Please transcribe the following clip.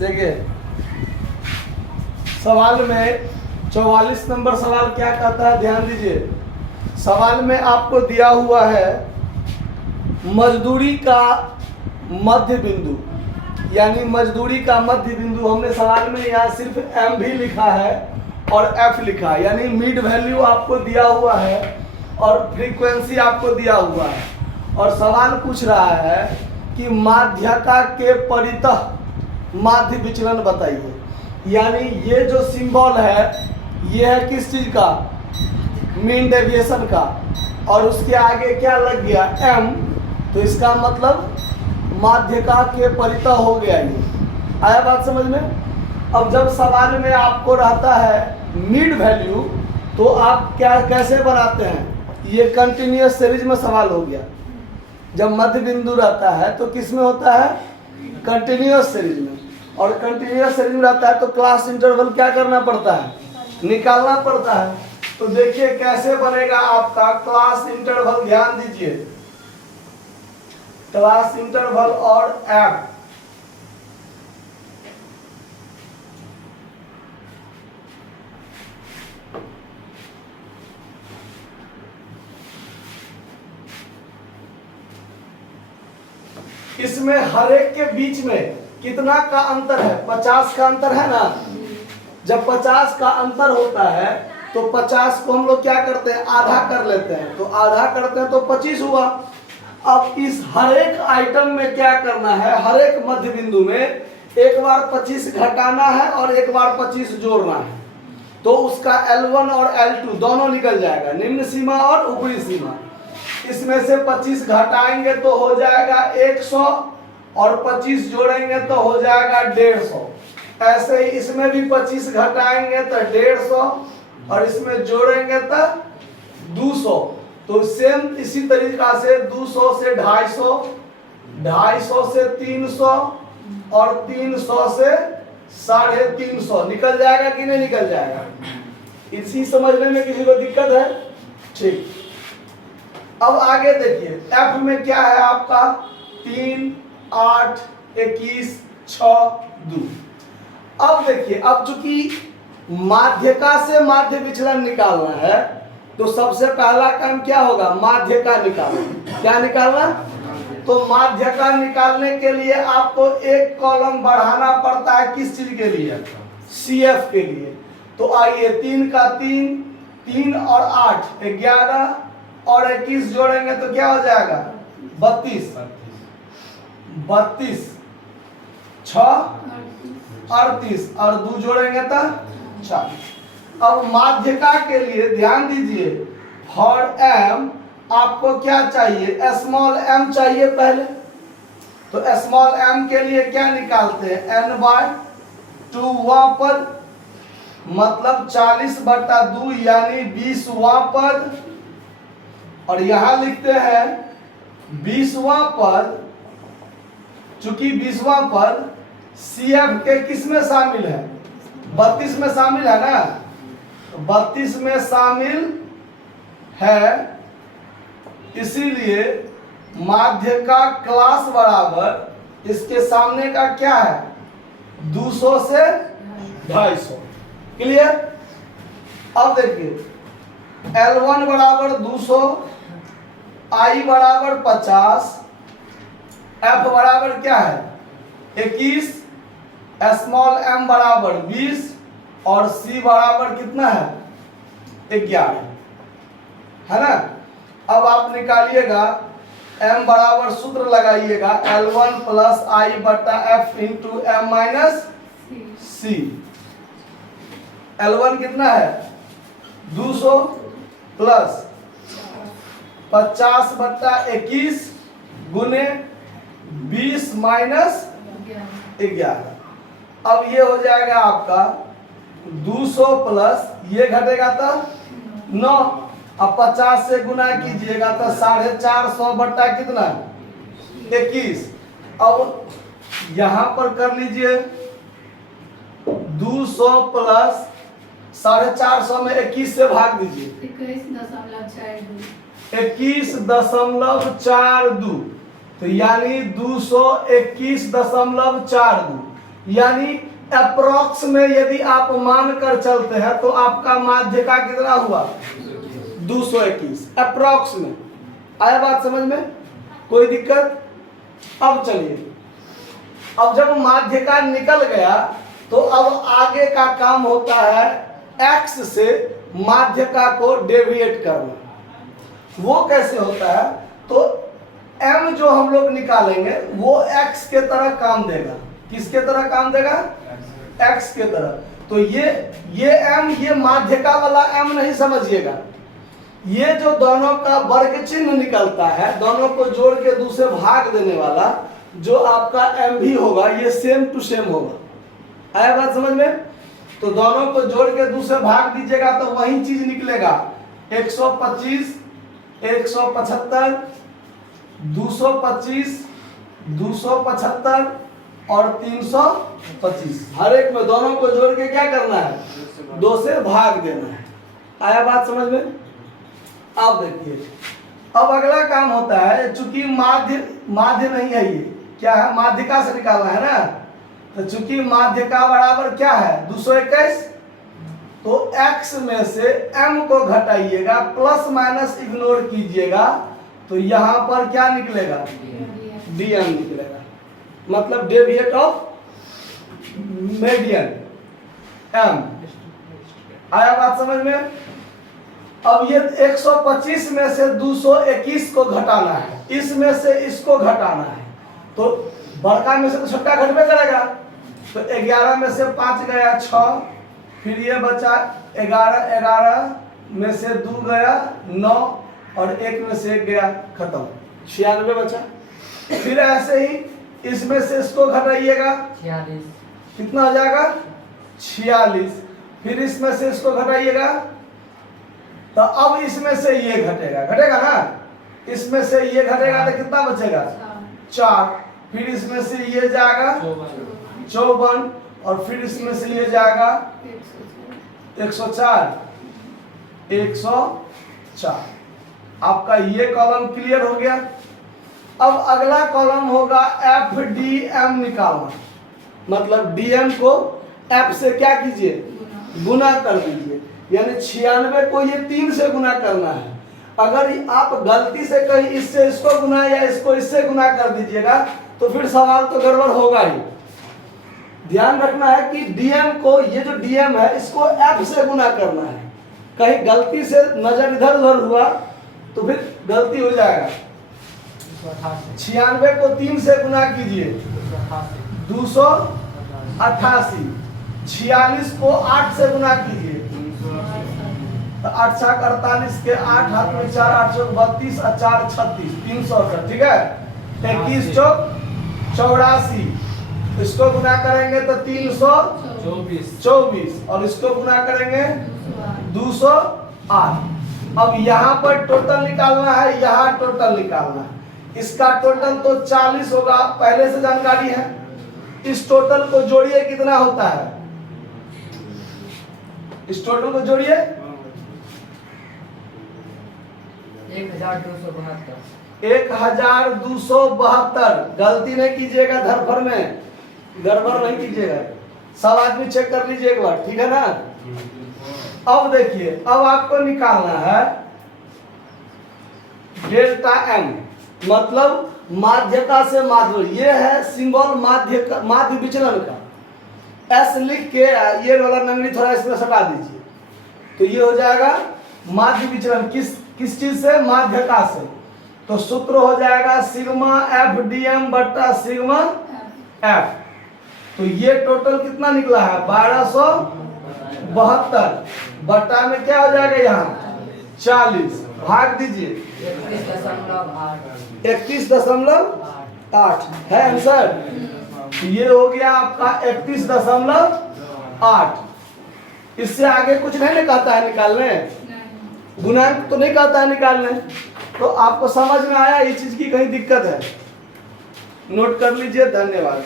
देखिए सवाल में 44 नंबर सवाल क्या कहता है, ध्यान दीजिए। सवाल में आपको दिया हुआ है मजदूरी का मध्य बिंदु, यानी मजदूरी का मध्य बिंदु। हमने सवाल में यहाँ सिर्फ एम भी लिखा है और एफ लिखा है, यानी मिड वैल्यू आपको दिया हुआ है और फ्रीक्वेंसी आपको दिया हुआ है। और सवाल पूछ रहा है कि माध्यका के परितः माध्य विचलन बताइए। यानी ये जो सिंबल है ये है किस चीज़ का, मीन डेविएशन का, और उसके आगे क्या लग गया एम, तो इसका मतलब माध्यका के परितः हो गया। ये आया बात समझ में। अब जब सवाल में आपको रहता है मिड वैल्यू तो आप क्या कैसे बनाते हैं, ये कंटिन्यूअस सीरीज में सवाल हो गया। जब मध्य बिंदु रहता है तो किस में होता है, कंटिन्यूअस सीरीज में, और कंटिन्यूअस सीरीज में रहता है तो क्लास इंटरवल क्या करना पड़ता है, निकालना पड़ता है। तो देखिए कैसे बनेगा आपका क्लास इंटरवल, ध्यान दीजिए क्लास इंटरवल और एफ। इसमें हर एक के बीच में कितना का अंतर है, 50 का अंतर है ना। जब 50 का अंतर होता है तो 50 को हम लोग क्या करते हैं, आधा कर लेते हैं, तो आधा करते हैं तो 25 हुआ। अब इस हर एक आइटम में क्या करना है, हर एक मध्य बिंदु में एक बार 25 घटाना है और एक बार 25 जोड़ना है, तो उसका L1 और L2 दोनों निकल जाएगा, निम्न सीमा और ऊपरी सीमा। इसमें से 25 घटाएंगे तो हो जाएगा 100 और 25 जोड़ेंगे तो हो जाएगा 150। ऐसे ही इसमें भी 25 घटाएंगे तो 150 और इसमें जोड़ेंगे तो 200। तो सेम इसी तरीका से 200 से 250, 250 से 300 और 300 से 350 निकल जाएगा कि नहीं निकल जाएगा। इसी समझने में किसी को दिक्कत है, ठीक। अब आगे देखिए एफ में क्या है आपका 3, 8, 21, 6, 2। अब देखिए, अब चूंकि माध्यका से माध्य विचलन निकालना है तो सबसे पहला काम क्या होगा, माध्यका निकालना। क्या निकालना, तो माध्यका निकालने के लिए आपको एक कॉलम बढ़ाना पड़ता है, किस चीज के लिए, CF के लिए। तो आइए 3 का 3, 3 और 8 11 और 21 जोड़ेंगे तो क्या हो जाएगा 32, 32 6 38 और 2 जोड़ेंगे तो 40। अब माध्यका के लिए ध्यान दीजिए, फॉर m आपको क्या चाहिए, स्मॉल m चाहिए पहले। तो स्मॉल m के लिए क्या निकालते हैं, n/2वां पद, मतलब 40/2 यानी 20वां पद। और यहां लिखते हैं 20वां पद, चूंकि 20वां पद CF के किस में शामिल है, 32 में शामिल है ना, तो 32 में शामिल है, इसीलिए माध्य का क्लास बराबर इसके सामने का क्या है 200 से 250। क्लियर। अब देखिए L1 बराबर 200, I बराबर 50, F बराबर क्या है 21, स्मॉल m बराबर 20 और C बराबर कितना है 11, है ना। अब आप निकालिएगा m बराबर, सूत्र लगाइएगा L1 plus I/F into m minus C। L1 कितना है 200 प्लस 50/21 गुने 20 माइनस 11। अब ये हो जाएगा आपका 200 प्लस ये घटेगा तो 9, अब 50 से गुना कीजिएगा तो 450 बट्टा कितना 21। अब यहां पर कर लीजिए 200 प्लस 450 में 21 से भाग दीजिए 21.42, तो यानी 221.42। यानी अप्रोक्स में यदि आप मान कर चलते हैं तो आपका माध्य का कितना हुआ 221 अप्रोक्स में। आया बात समझ में, कोई दिक्कत? अब चलिए, अब जब माध्य का निकल गया तो अब आगे का काम होता है x से माध्यका को डेविएट करना। वो कैसे होता है? तो m जो हम लोग निकालेंगे वो x के तरह काम देगा। किसके तरह काम देगा? x के तरह। तो ये m, ये माध्यका वाला m नहीं समझिएगा, ये जो दोनों का वर्ग चिन्ह निकलता है, दोनों को जोड़ के दूसरे भाग देने वाला जो आपका m भी होगा, ये सेम टू सेम होगा। आया बात समझ में? तो दोनों को जोड़ के दूसरे भाग दीजिएगा तो वही चीज निकलेगा। 125, 175, 225, 275 और 325, हर एक में दोनों को जोड़ के क्या करना है? 2 से भाग देना है। आया बात समझ में? अब देखिए, अब अगला काम होता है, चूंकि माध्य नहीं है, ये क्या है? माध्यका से निकालना है ना। तो चूंकि माध्यका बराबर क्या है 221, तो x में से m को घटाइएगा, प्लस माइनस इग्नोर कीजिएगा, तो यहां पर क्या निकलेगा? dm निकलेगा, मतलब डेविएट ऑफ मीडियन m। आया बात समझ में? अब ये 125 में से 221 को घटाना है, इसमें से इसको घटाना है, तो बड़का में से तो छोटा घटबे करेगा। तो 11 में से 5 गया 6, फिर ये बचा 11, 11 में से 2 गया 9 और 1 में से 1 गया, खत्म, 96 बचा। फिर ऐसे ही इसमें से इसको घटाइएगा, 46 कितना हो जाएगा? 46। फिर इसमें से इसको घटाइएगा, तो अब इसमें से ये घटेगा, घटेगा ना, इसमें से ये घटेगा तो कितना बचेगा? 4। फिर इसमें से ये जाएगा 54 और फिर इसमें से ये जाएगा 104, 104। आपका ये कॉलम क्लियर हो गया। अब अगला कॉलम होगा FDM निकालना, मतलब DM को F से क्या कीजिए? गुना कर दीजिए, यानी 96 को ये 3 से गुना करना है। अगर आप गलती से कहीं इससे इसको गुना या इसको इससे गुना कर दीजिएगा तो फिर सवाल तो गड़बड़ होगा ही। ध्यान रखना है कि DM को, ये जो DM है, इसको F से गुना करना है। कहीं गलती से नजर इधर उधर हुआ तो फिर गलती हो जाएगा। 96 को 3 से गुना कीजिए, 288। 46 को 8 से गुना कीजिए, तो 8 छक 48 के 8 हाथ में 4, 8 चौक 32 और 4 36, 300। ठीक है, 21 चौक 84, इसको गुना करेंगे तो 324 और इसको गुना करेंगे 208। अब यहाँ पर टोटल निकालना है, यहाँ टोटल निकालना है। इसका टोटल तो 40 होगा, पहले से जानकारी है। इस टोटल को जोड़िए, कितना होता है? इस टोटल को जोड़िए 1272। गलती नहीं कीजिएगा, धरफर में गड़बड़ नहीं कीजिएगा, सब आदमी चेक कर लीजिए एक बार, ठीक है ना। अब देखिए, अब आपको निकालना है डेल्टा m, मतलब माध्यका से माध्य। ये है सिंबल माध्य विचलन का। S लिख के ये वाला नंगनी थोड़ा इसमें सटा दीजिए, तो ये हो जाएगा माध्य विचलन। किस चीज से? माध्यका से। तो सूत्र हो जाएगा सिग्मा FDM बट्टा सिग्मा F। तो ये टोटल कितना निकला है? 1272 बट्टा में क्या हो जाएगा? यहाँ 40, भाग दीजिए 31.8 है आंसर। तो ये हो गया आपका 31.8। इससे आगे कुछ नहीं कहता है निकालने, गुणांक तो नहीं कहता है निकालने। तो आपको समझ में आया ये चीज की कहीं दिक्कत है? नोट कर लीजिए। धन्यवाद।